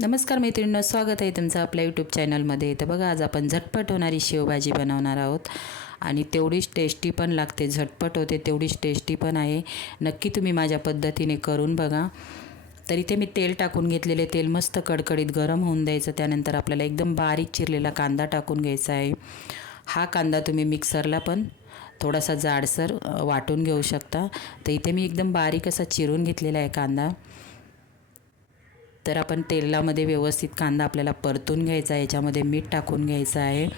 नमस्कार मैत्रिणींनो स्वागत आहे तुमचं आपल्या यूट्यूब चॅनलमध्ये तर बघा आज आपण झटपट होणारी शेवभाजी बनवणार आहोत. आणि तेवढीच टेस्टी पण लागते झटपट होते तेवढीच टेस्टी पण आहे. नक्की तुम्ही माझ्या पद्धतीने करून बघा. तर इथे मी तेल टाकून घेतलेले तेल मस्त कडकडीत गरम होऊन द्यायचं. त्यानंतर आपल्याला एकदम बारीक चिरलेला कांदा टाकून घ्यायचा आहे. हा कांदा तुम्ही मिक्सरला पण थोडासा जाडसर वाटून घेऊ शकता. तर इथे मी एकदम बारीक असा चिरून घेतलेला आहे कांदा. तर आपण तेलामध्ये व्यवस्थित कांदा आपल्याला परतून घ्यायचा आहे याच्यामध्ये मीठ टाकून घ्यायचं आहे.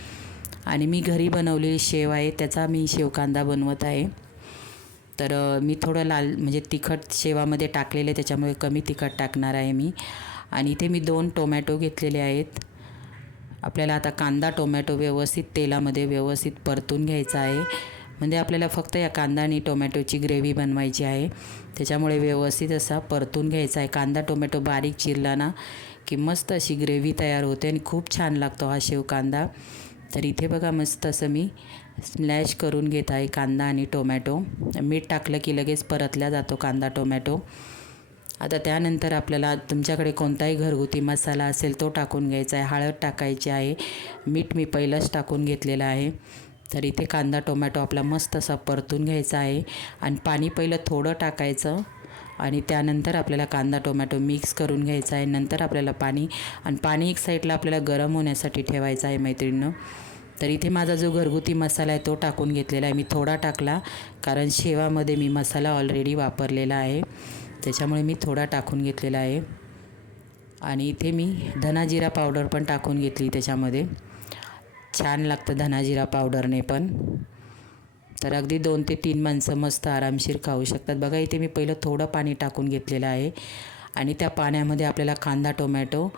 आणि मी घरी बनवलेली शेव आहे त्याचा मी शेव कांदा बनवत आहे. तर मी थोडं लाल म्हणजे तिखट शेवामध्ये टाकलेले त्याच्यामुळे कमी तिखट टाकणार आहे मी. आणि इथे मी दोन टोमॅटो घेतलेले आहेत. आपल्याला आता कांदा टोमॅटो व्यवस्थित तेलामध्ये व्यवस्थित परतून घ्यायचा आहे. म्हणजे आपल्याला फक्त या कांदा आणि टोमॅटोची ग्रेव्ही बनवायची आहे. त्याच्यामुळे व्यवस्थित असा परतून घ्यायचा आहे. कांदा टोमॅटो बारीक चिरला ना की मस्त अशी ग्रेव्ही तयार होते आणि खूप छान लागतो हा शेव कांदा. तर इथे बघा मस्त असं मी स्मॅश करून घेत आहे कांदा आणि टोमॅटो. मीठ टाकलं की लगेच परतला जातो कांदा टोमॅटो. आता त्यानंतर आपल्याला तुमच्याकडे कोणताही घरगुती मसाला असेल तो टाकून घ्यायचा आहे. हळद टाकायची आहे. मीठ मी पहिलंच टाकून घेतलेलं आहे. तर इथे कांदा टोमॅटो आपला मस्त असा परतून घ्यायचा आहे. आणि पाणी पहिलं थोडं टाकायचं आणि त्यानंतर आपल्याला कांदा टोमॅटो मिक्स करून घ्यायचा आहे. नंतर आपल्याला पाणी आणि पाणी एक साईडला आपल्याला गरम होण्यासाठी ठेवायचं आहे मैत्रिणीनं. तर इथे माझा जो घरगुती मसाला आहे तो टाकून घेतलेला आहे. मी थोडा टाकला कारण शेवामध्ये मी मसाला ऑलरेडी वापरलेला आहे. त्याच्यामुळे मी थोडा टाकून घेतलेला आहे. आणि इथे मी धनाजिरा पावडर पण टाकून घेतली त्याच्यामध्ये. छान लागतं धनाजिरा पावडरने पण. तर अगदी दोन ते तीन माणसं मस्त आरामशीर खाऊ शकतात. बघा इथे मी पहिलं थोडं पाणी टाकून घेतलेलं आहे. आणि त्या पाण्यामध्ये आपल्याला कांदा टोमॅटो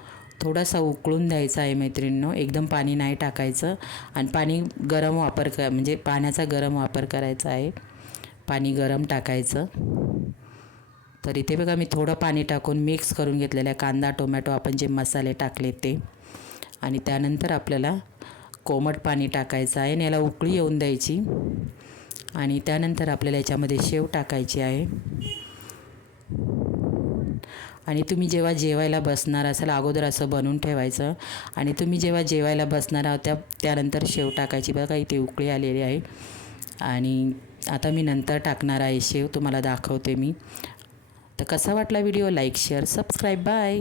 थोडासा उकळून द्यायचा आहे मैत्रिणींनो. एकदम पाणी नाही टाकायचं. आणि पाणी गरम वापर क म्हणजे पाण्याचा गरम वापर करायचा आहे. पाणी गरम टाकायचं. तर इथे बघा मी थोडं पाणी टाकून मिक्स करून घेतलेलं आहे. कांदा टोमॅटो आपण जे मसाले टाकले ते. आणि त्यानंतर आपल्याला कोमट पाणी टाकायचं आहे. आणि याला उकळी येऊन द्यायची. आणि त्यानंतर आपल्याला याच्यामध्ये शेव टाकायची आहे. आणि तुम्ही जेव्हा जेवायला बसणार असाल अगोदर असं बनवून ठेवायचं. आणि तुम्ही जेव्हा जेवायला बसणार आहात त्या त्यानंतर शेव टाकायची. बघा इथे उकळी आलेली आहे. आणि आता मी नंतर टाकणार आहे शेव तुम्हाला दाखवते मी. तर कसा वाटला video? Like share subscribe. Bye.